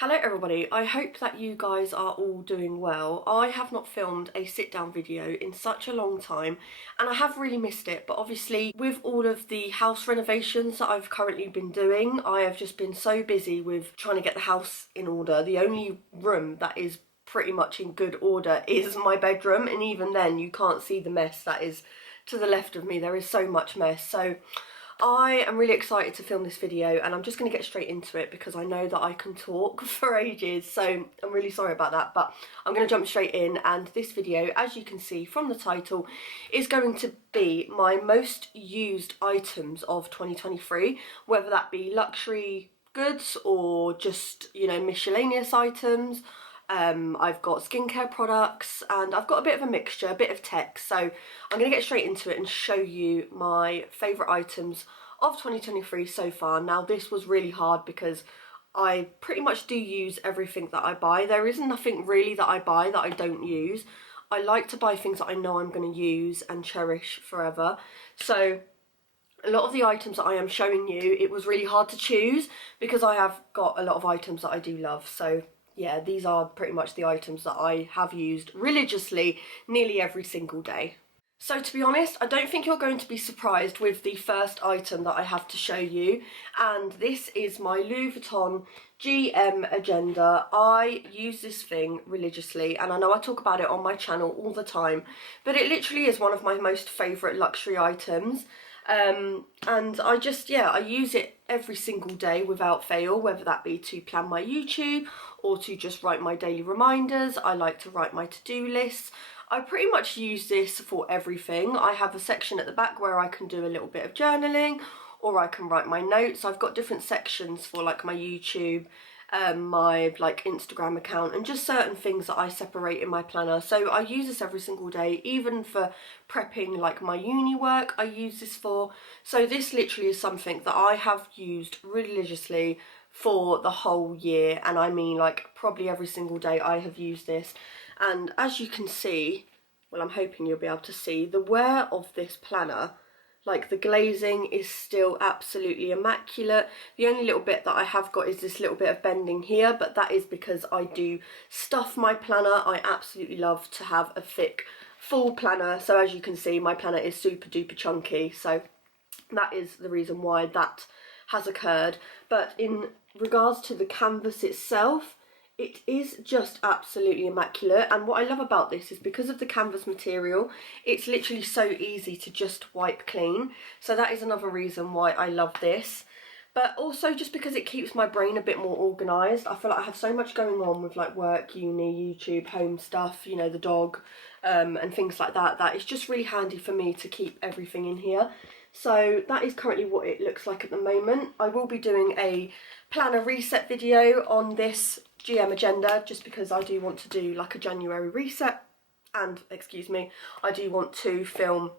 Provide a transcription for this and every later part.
Hello everybody, I hope that you guys are all doing well. I have not filmed a sit down video in such a long time and I have really missed it, but obviously with all of the house renovations that I've currently been doing, I have just been so busy with trying to get the house in order. The only room that is pretty much in good order is my bedroom, and even then you can't see the mess that is to the left of me. There is so much mess. So I am really excited to film this video and I'm just going to get straight into it because I know that I can talk for ages, so I'm really sorry about that, but I'm going to jump straight in. And this video, as you can see from the title, is going to be my most used items of 2023, whether that be luxury goods or just, you know, miscellaneous items. I've got skincare products and I've got a bit of a mixture, a bit of tech. So I'm going to get straight into it and show you my favourite items of 2023 so far. Now this was really hard because I pretty much do use everything that I buy. There isn't nothing really that I buy that I don't use. I like to buy things that I know I'm going to use and cherish forever. So a lot of the items that I am showing you, it was really hard to choose because I have got a lot of items that I do love. So yeah, these are pretty much the items that I have used religiously nearly every single day. So to be honest, I don't think you're going to be surprised with the first item that I have to show you, and this is my Louis Vuitton GM agenda. I use this thing religiously, and I know I talk about it on my channel all the time, but it literally is one of my most favourite luxury items. And I use it every single day without fail, whether that be to plan my YouTube or to just write my daily reminders. I like to write my to-do lists. I pretty much use this for everything. I have a section at the back where I can do a little bit of journaling, or I can write my notes. I've got different sections for like my YouTube, my like Instagram account, and just certain things that I separate in my planner. So I use this every single day, even for prepping like my uni work I use this for. So this literally is something that I have used religiously for the whole year, and I mean like probably every single day I have used this. And as you can see, well, I'm hoping you'll be able to see the wear of this planner. Like, the glazing is still absolutely immaculate. The only little bit that I have got is this little bit of bending here, but that is because I do stuff my planner. I absolutely love to have a thick, full planner. So as you can see, my planner is super duper chunky. So that is the reason why that has occurred. But in regards to the canvas itself, it is just absolutely immaculate, and what I love about this is because of the canvas material, it's literally so easy to just wipe clean. So that is another reason why I love this. But also just because it keeps my brain a bit more organised. I feel like I have so much going on with like work, uni, YouTube, home stuff, you know, the dog, and things like that, that it's just really handy for me to keep everything in here. So that is currently what it looks like at the moment. I will be doing a planner reset video on this GM agenda just because I do want to do like a January reset, and excuse me, I do want to film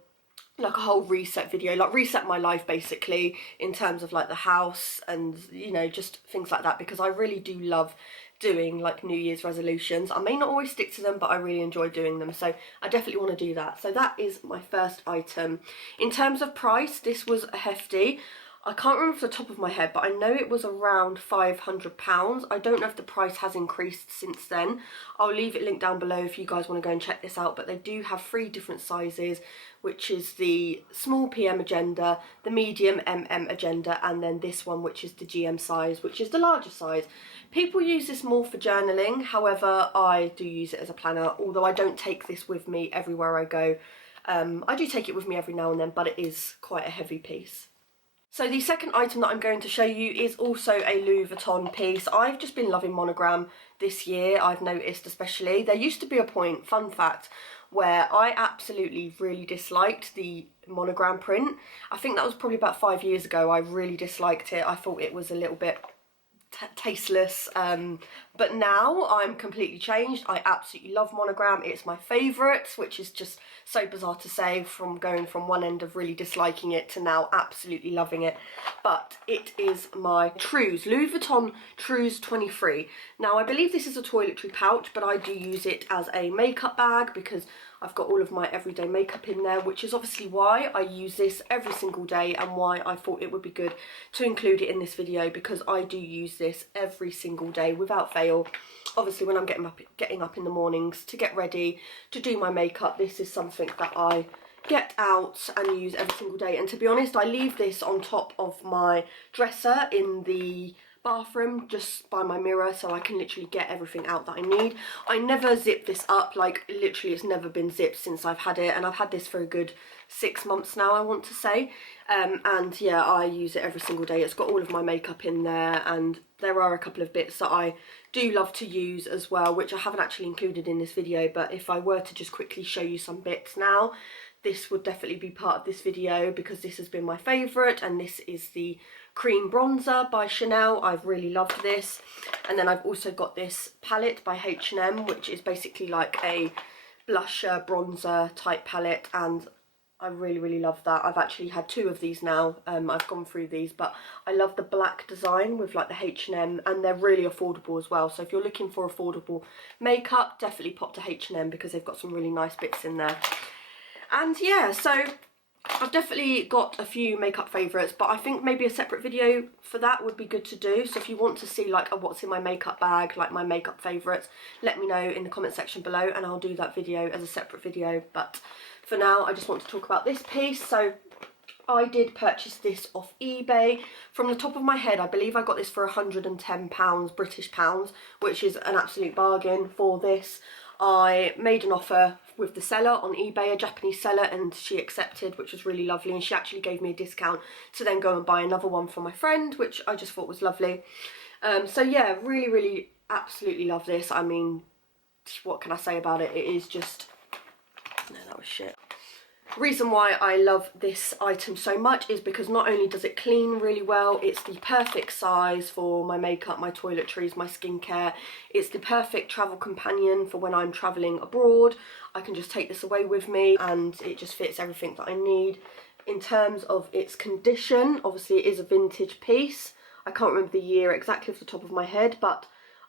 like a whole reset video, like reset my life basically in terms of like the house and, you know, just things like that, because I really do love doing like New Year's resolutions. I may not always stick to them, but I really enjoy doing them, so I definitely want to do that. So that is my first item. In terms of price, this was a hefty. I can't remember off the top of my head, but I know it was around £500. I don't know if the price has increased since then. I'll leave it linked down below if you guys want to go and check this out, but they do have 3 different sizes, which is the small PM agenda, the medium MM agenda, and then this one, which is the GM size, which is the larger size. People use this more for journaling, however, I do use it as a planner, although I don't take this with me everywhere I go. I do take it with me every now and then, but it is quite a heavy piece. So the second item that I'm going to show you is also a Louis Vuitton piece. I've just been loving monogram this year, I've noticed especially. There used to be a point, fun fact, where I absolutely really disliked the monogram print. I think that was probably about 5 years ago. I really disliked it. I thought it was a little bit tasteless, but now I'm completely changed. I absolutely love monogram. It's my favourite, which is just so bizarre to say, from going from one end of really disliking it to now absolutely loving it. But it is my trousse, Louis Vuitton trousse 23. Now I believe this is a toiletry pouch, but I do use it as a makeup bag because I've got all of my everyday makeup in there, which is obviously why I use this every single day and why I thought it would be good to include it in this video, because I do use this every single day without fail. Obviously when I'm getting up in the mornings to get ready, to do my makeup, this is something that I get out and use every single day. And to be honest, I leave this on top of my dresser in the bathroom just by my mirror, so I can literally get everything out that I need. I never zip this up, like literally it's never been zipped since I've had it, and I've had this for a good 6 months now, I want to say. And yeah, I use it every single day. It's got all of my makeup in there, and there are a couple of bits that I do love to use as well, which I haven't actually included in this video, but if I were to just quickly show you some bits now, this would definitely be part of this video because this has been my favourite, and this is the cream bronzer by Chanel. I've really loved this. And then I've also got this palette by H&M, which is basically like a blusher bronzer type palette, and I really love that. I've actually had 2 of these now. I've gone through these, but I love the black design with like the H&M, and they're really affordable as well. So if you're looking for affordable makeup, definitely pop to H&M because they've got some really nice bits in there. And yeah, so I've definitely got a few makeup favourites, but I think maybe a separate video for that would be good to do. So if you want to see like what's in my makeup bag, like my makeup favourites, let me know in the comment section below and I'll do that video as a separate video. But for now, I just want to talk about this piece. So I did purchase this off eBay. From the top of my head, I believe I got this for £110 British pounds, which is an absolute bargain for this. I made an offer with the seller on eBay, a Japanese seller, and she accepted, which was really lovely, and she actually gave me a discount to then go and buy another one for my friend, which I just thought was lovely. So yeah, really absolutely love this. I mean, what can I say about it? It is just, no, that was shit. Reason why I love this item so much is because not only does it clean really well, it's the perfect size for my makeup, my toiletries, my skincare. It's the perfect travel companion for when I'm traveling abroad. I can just take this away with me and it just fits everything that I need. In terms of its condition, obviously it is a vintage piece. I can't remember the year exactly off the top of my head, but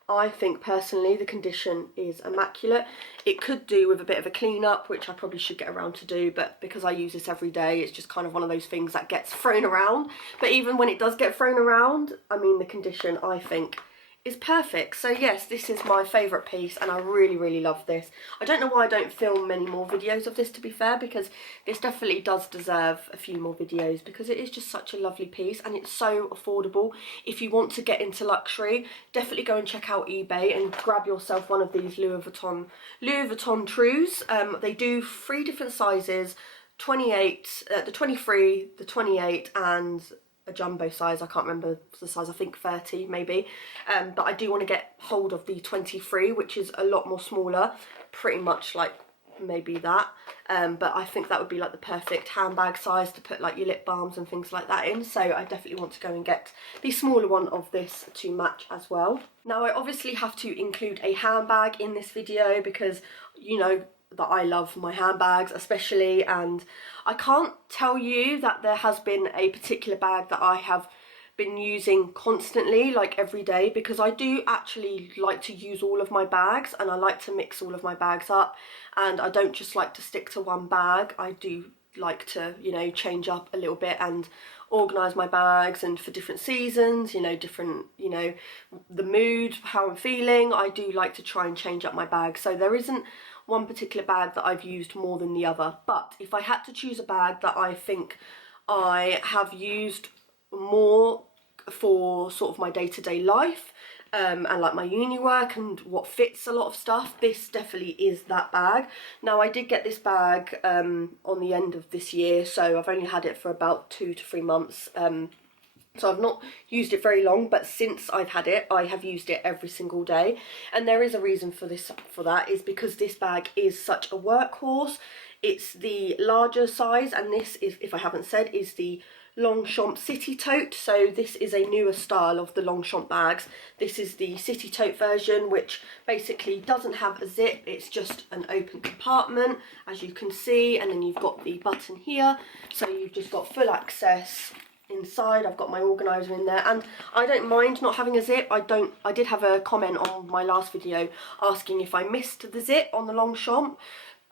I think personally the condition is immaculate. It could do with a bit of a clean up, which I probably should get around to do, but because I use this every day, it's just kind of one of those things that gets thrown around. But even when it does get thrown around, I mean, the condition I think is perfect. So yes, this is my favourite piece and I really love this. I don't know why I don't film many more videos of this, to be fair, because this definitely does deserve a few more videos because it is just such a lovely piece and it's so affordable. If you want to get into luxury, definitely go and check out eBay and grab yourself one of these Louisvuitton trousse. They do 3 different sizes, 28, the 23, the 28 and a jumbo size. I can't remember the size, I think 30 maybe, but I do want to get hold of the 23, which is a lot more smaller, pretty much like maybe that, but I think that would be like the perfect handbag size to put like your lip balms and things like that in. So I definitely want to go and get the smaller one of this to match as well. Now I obviously have to include a handbag in this video because you know that I love my handbags especially, and I can't tell you that there has been a particular bag that I have been using constantly, like every day, because I do actually like to use all of my bags and I like to mix all of my bags up, and I don't just like to stick to one bag. I do like to, you know, change up a little bit and organise my bags, and for different seasons, you know, different, you know, the mood, how I'm feeling, I do like to try and change up my bag. So there isn't one particular bag that I've used more than the other, but if I had to choose a bag that I think I have used more for sort of my day-to-day life and like my uni work and what fits a lot of stuff, this definitely is that bag. Now I did get this bag on the end of this year, so I've only had it for about 2 to 3 months, so I've not used it very long, but since I've had it, I have used it every single day. And there is a reason for that is because this bag is such a workhorse. It's the larger size, and this is, if I haven't said, is the Longchamp City Tote. So this is a newer style of the Longchamp bags. This is the City Tote version, which basically doesn't have a zip. It's just an open compartment, as you can see, and then you've got the button here. So you've just got full access inside. I've got my organizer in there, and I don't mind not having a zip. I did have a comment on my last video asking if I missed the zip on the Longchamp,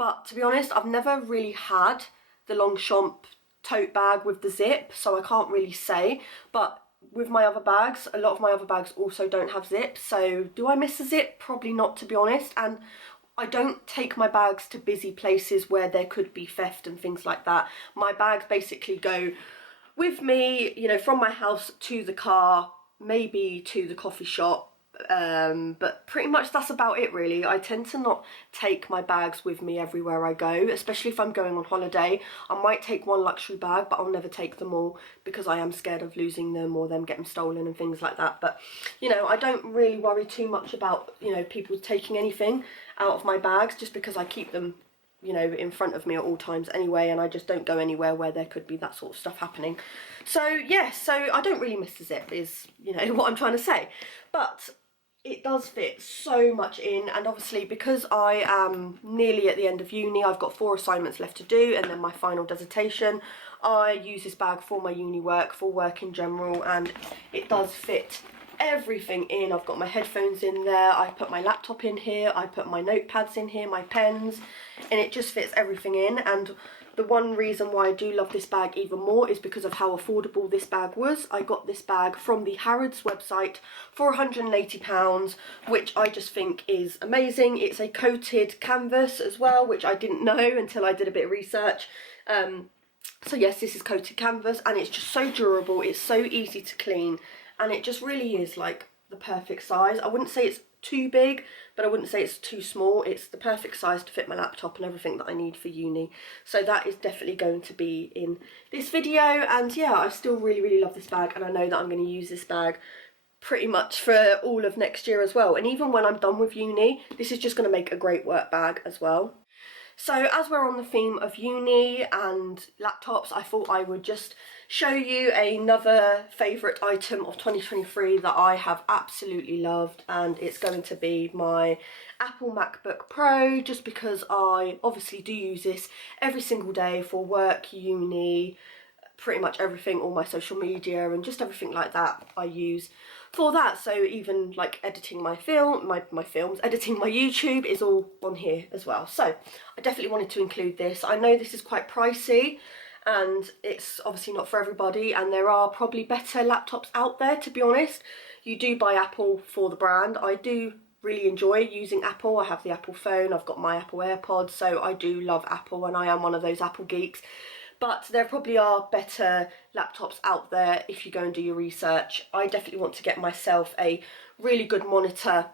But to be honest, I've never really had the Longchamp tote bag with the zip, so I can't really say. But with my other bags, a lot of my other bags also don't have zips, so do I miss a zip? Probably not, to be honest. And I don't take my bags to busy places where there could be theft and things like that. My bags basically go with me, you know, from my house to the car, maybe to the coffee shop, but pretty much that's about it really. I tend to not take my bags with me everywhere I go, especially if I'm going on holiday. I might take one luxury bag, but I'll never take them all because I am scared of losing them or them getting stolen and things like that. But, you know, I don't really worry too much about, you know, people taking anything out of my bags, just because I keep them, you know, in front of me at all times anyway, and I just don't go anywhere where there could be that sort of stuff happening. So yeah, so I don't really miss the zip is, you know, what I'm trying to say. But it does fit so much in, and obviously because I am nearly at the end of uni, I've got 4 assignments left to do and then my final dissertation. I use this bag for my uni work, for work in general, and it does fit everything in. I've got my headphones in there, I put my laptop in here, I put my notepads in here, my pens, and it just fits everything in. And the one reason why I do love this bag even more is because of how affordable this bag was. I got this bag from the Harrods website for £180, which I just think is amazing. It's a coated canvas as well, which I didn't know until I did a bit of research. So yes, this is coated canvas, and it's just so durable, it's so easy to clean, and it just really is like the perfect size. I wouldn't say it's too big, but I wouldn't say it's too small. It's the perfect size to fit my laptop and everything that I need for uni. So that is definitely going to be in this video. And yeah, I still really love this bag, and I know that I'm going to use this bag pretty much for all of next year as well. And even when I'm done with uni, this is just going to make a great work bag as well. So as we're on the theme of uni and laptops, I thought I would just show you another favourite item of 2023 that I have absolutely loved, and it's going to be my Apple MacBook Pro, just because I obviously do use this every single day for work, uni, pretty much everything, all my social media and just everything like that I use for that. So even like editing my films, editing my YouTube is all on here as well. So I definitely wanted to include this. I know this is quite pricey and it's obviously not for everybody, and there are probably better laptops out there, to be honest. You do buy Apple for the brand. I do really enjoy using Apple. I have the Apple phone, I've got my Apple AirPods, so I do love Apple and I am one of those Apple geeks. But there probably are better laptops out there if you go and do your research. I definitely want to get myself a really good monitor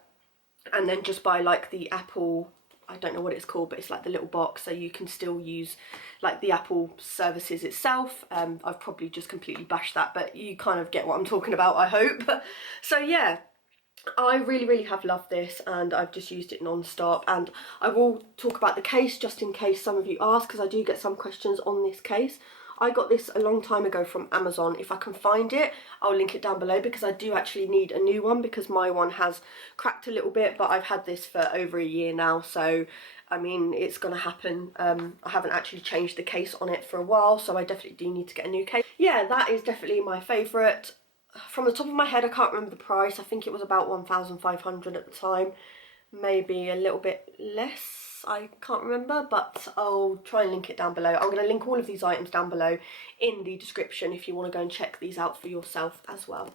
and then just buy like the Apple, I don't know what it's called, but it's like the little box, so you can still use like the Apple services itself. I've probably just completely bashed that, but you kind of get what I'm talking about, I hope. So yeah, I really have loved this, and I've just used it non-stop. And I will talk about the case just in case some of you ask, because I do get some questions on this case. I got this a long time ago from Amazon. If I can find it, I'll link it down below, because I do actually need a new one because my one has cracked a little bit, but I've had this for over a year now, so I mean, it's gonna happen. I haven't actually changed the case on it for a while, so I definitely do need to get a new case. Yeah, that is definitely my favourite. From the top of my head, I can't remember the price. I think it was about 1,500 at the time, maybe a little bit less, I can't remember, but I'll try and link it down below. I'm going to link all of these items down below in the description if you want to go and check these out for yourself as well.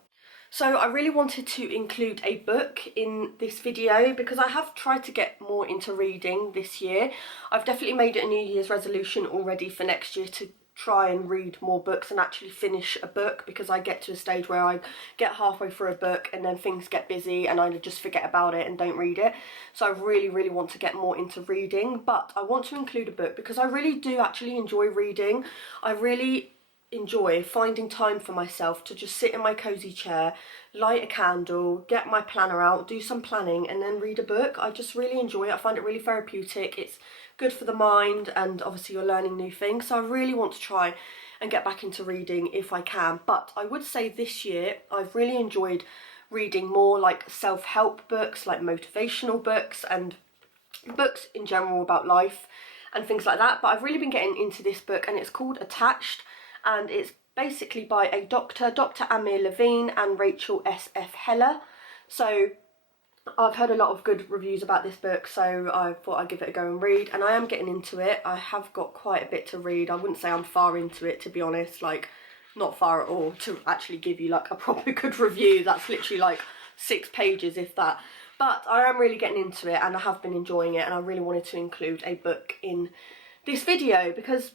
So I really wanted to include a book in this video because I have tried to get more into reading this year. I've definitely made it a New Year's resolution already for next year to try and read more books and actually finish a book, because I get to a stage where I get halfway through a book and then things get busy and I just forget about it and don't read it. So I really want to get more into reading, but I want to include a book because I really do actually enjoy reading. I really enjoy finding time for myself to just sit in my cozy chair, light a candle, get my planner out, do some planning and then read a book. I just really enjoy it. I find it really therapeutic. It's good for the mind, and obviously you're learning new things, so I really want to try and get back into reading if I can. But I would say this year I've really enjoyed reading more like self-help books, like motivational books and books in general about life and things like that. But I've really been getting into this book, and it's called Attached, and it's basically by a Dr. Amir Levine and Rachel S.F. Heller. So I've heard a lot of good reviews about this book, so I thought I'd give it a go and read, and I am getting into it. I have got quite a bit to read. I wouldn't say I'm far into it, to be honest, like not far at all to actually give you like a proper good review. That's literally like 6 pages, if that. But I am really getting into it, and I have been enjoying it, and I really wanted to include a book in this video because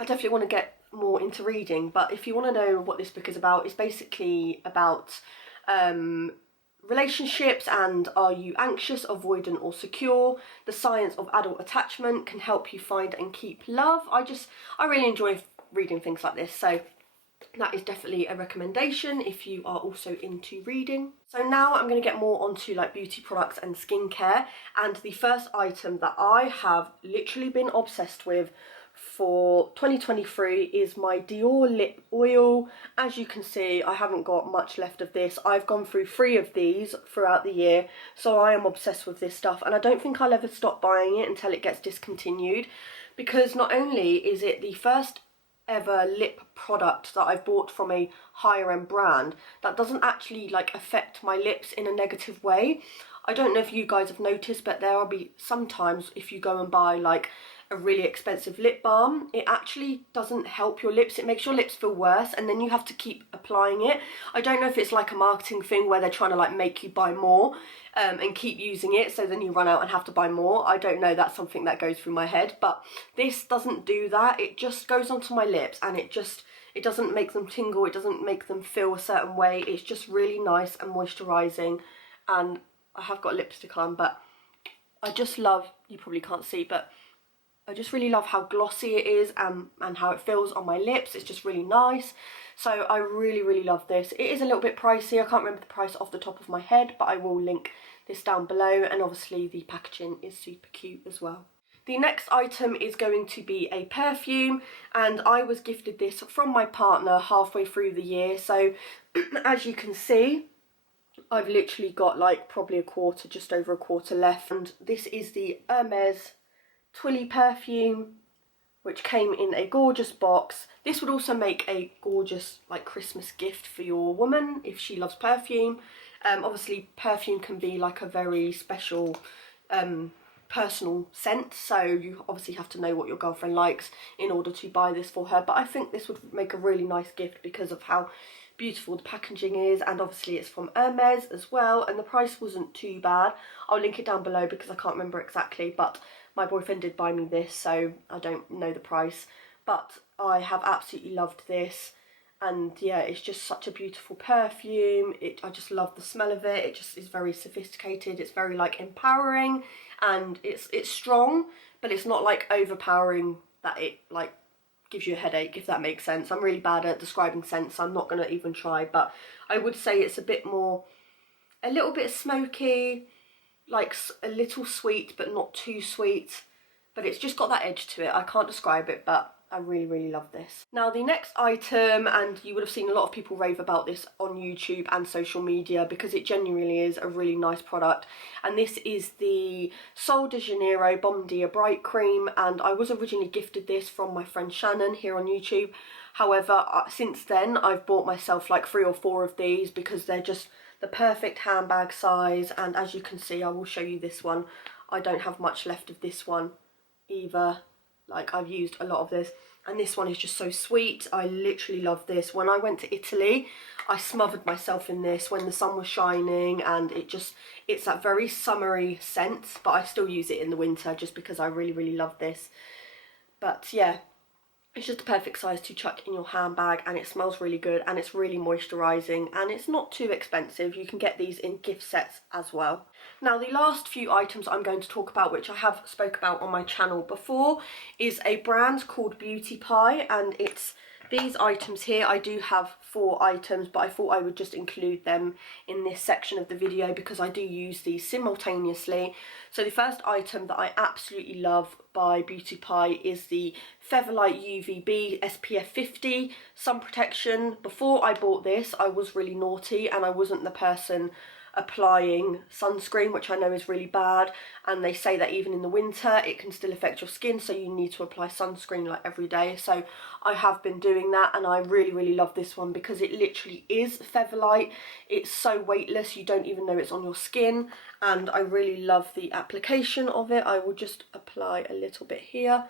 I definitely want to get more into reading. But if you want to know what this book is about, it's basically about relationships and are you anxious, avoidant or secure. The science of adult attachment can help you find and keep love. I really enjoy reading things like this, so that is definitely a recommendation if you are also into reading. So now I'm going to get more onto like beauty products and skincare, and the first item that I have literally been obsessed with for 2023 is my Dior lip oil. As you can see, I haven't got much left of this. I've gone through 3 of these throughout the year, so I am obsessed with this stuff, and I don't think I'll ever stop buying it until it gets discontinued, because not only is it the first ever lip product that I've bought from a higher end brand that doesn't actually like affect my lips in a negative way. I don't know if you guys have noticed, but there will be sometimes if you go and buy like a really expensive lip balm, it actually doesn't help your lips. It makes your lips feel worse, and then you have to keep applying it. I don't know if it's like a marketing thing where they're trying to like make you buy more and keep using it, so then you run out and have to buy more. I don't know, that's something that goes through my head, but this doesn't do that. It just goes onto my lips, and it doesn't make them tingle, it doesn't make them feel a certain way. It's just really nice and moisturising, and I have got lipstick on, but I just love, you probably can't see, but I just really love how glossy it is and how it feels on my lips. It's just really nice. So I really love this. It is a little bit pricey. I can't remember the price off the top of my head, but I will link this down below, and obviously the packaging is super cute as well. The next item is going to be a perfume, and I was gifted this from my partner halfway through the year. So as you can see, I've literally got like probably just over a quarter left, and this is the Hermes Twirly perfume, which came in a gorgeous box. This would also make a gorgeous like Christmas gift for your woman if she loves perfume. Obviously perfume can be like a very special personal scent, so you obviously have to know what your girlfriend likes in order to buy this for her, but I think this would make a really nice gift because of how beautiful the packaging is, and obviously it's from Hermes as well, and the price wasn't too bad. I'll link it down below because I can't remember exactly, but my boyfriend did buy me this, so I don't know the price, but I have absolutely loved this. And yeah, it's just such a beautiful perfume. I just love the smell of it. It just is very sophisticated. It's very like empowering, and it's strong, but it's not like overpowering that it like gives you a headache, if that makes sense. I'm really bad at describing scents, so I'm not going to even try, but I would say it's a little bit smoky, like a little sweet but not too sweet, but it's just got that edge to it. I can't describe it, but I really love this. Now the next item, and you would have seen a lot of people rave about this on YouTube and social media because it genuinely is a really nice product, and this is the Sol de Janeiro Bom Dia Bright Cream, and I was originally gifted this from my friend Shannon here on YouTube. However, since then I've bought myself like 3 or 4 of these because they're just the perfect handbag size, and as you can see, I will show you this one. I don't have much left of this one either. Like, I've used a lot of this, and this one is just so sweet. I literally love this. When I went to Italy, I smothered myself in this when the sun was shining, and it's that very summery scent, but I still use it in the winter just because I really love this. But yeah, it's just the perfect size to chuck in your handbag, and it smells really good, and it's really moisturising, and it's not too expensive. You can get these in gift sets as well. Now the last few items I'm going to talk about, which I have spoke about on my channel before, is a brand called Beauty Pie, and it's these items here. I do have 4 items, but I thought I would just include them in this section of the video because I do use these simultaneously. So the first item that I absolutely love by Beauty Pie is the Featherlight UVB SPF 50 sun protection. Before I bought this, I was really naughty and I wasn't the person applying sunscreen, which I know is really bad, and they say that even in the winter it can still affect your skin, so you need to apply sunscreen like every day. So I have been doing that, and I really love this one because it literally is feather light. It's so weightless, you don't even know it's on your skin, and I really love the application of it. I will just apply a little bit here,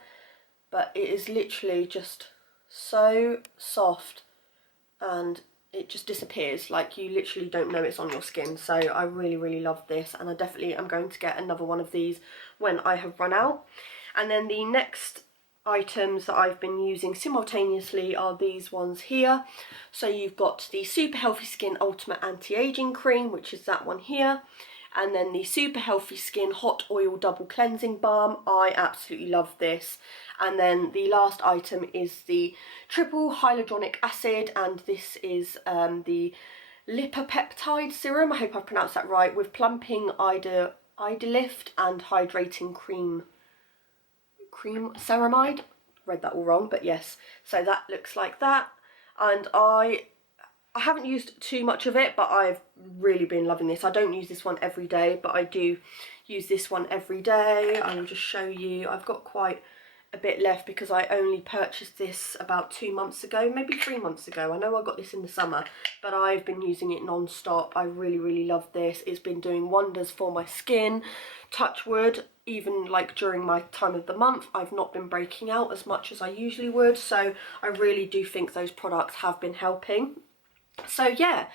but it is literally just so soft and it just disappears, like you literally don't know it's on your skin. So I really love this, and I definitely am going to get another one of these when I have run out. And then the next items that I've been using simultaneously are these ones here. So you've got the Super Healthy Skin Ultimate Anti-Aging Cream, which is that one here, and then the Super Healthy Skin Hot Oil Double Cleansing Balm. I absolutely love this. And then the last item is the Triple Hyaluronic Acid, and this is the Lipopeptide Serum, I hope I pronounced that right, with Plumping Ida Lift and Hydrating Cream Ceramide. Read that all wrong, but yes. So that looks like that, and I haven't used too much of it, but I've really been loving this. I don't use this one every day, but I do use this one every day. I will just show you. I've got quite a bit left because I only purchased this about 2 months ago, maybe 3 months ago. I know I got this in the summer, but I've been using it non-stop. I really love this. It's been doing wonders for my skin. Touch wood, even like during my time of the month, I've not been breaking out as much as I usually would. So I really do think those products have been helping. So yeah,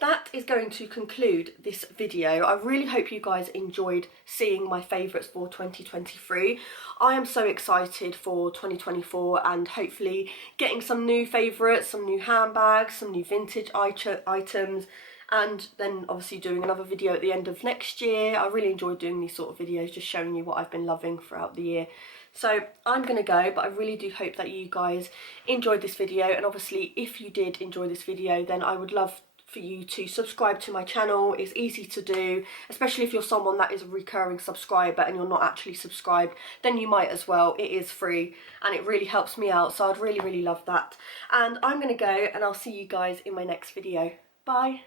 that is going to conclude this video. I really hope you guys enjoyed seeing my favourites for 2023. I am so excited for 2024 and hopefully getting some new favourites, some new handbags, some new vintage items, and then obviously doing another video at the end of next year. I really enjoy doing these sort of videos, just showing you what I've been loving throughout the year. So I'm going to go, but I really do hope that you guys enjoyed this video, and obviously if you did enjoy this video, then I would love for you to subscribe to my channel. It's easy to do, especially if you're someone that is a recurring subscriber and you're not actually subscribed, then you might as well. It is free and it really helps me out, so I'd really love that. And I'm going to go, and I'll see you guys in my next video. Bye.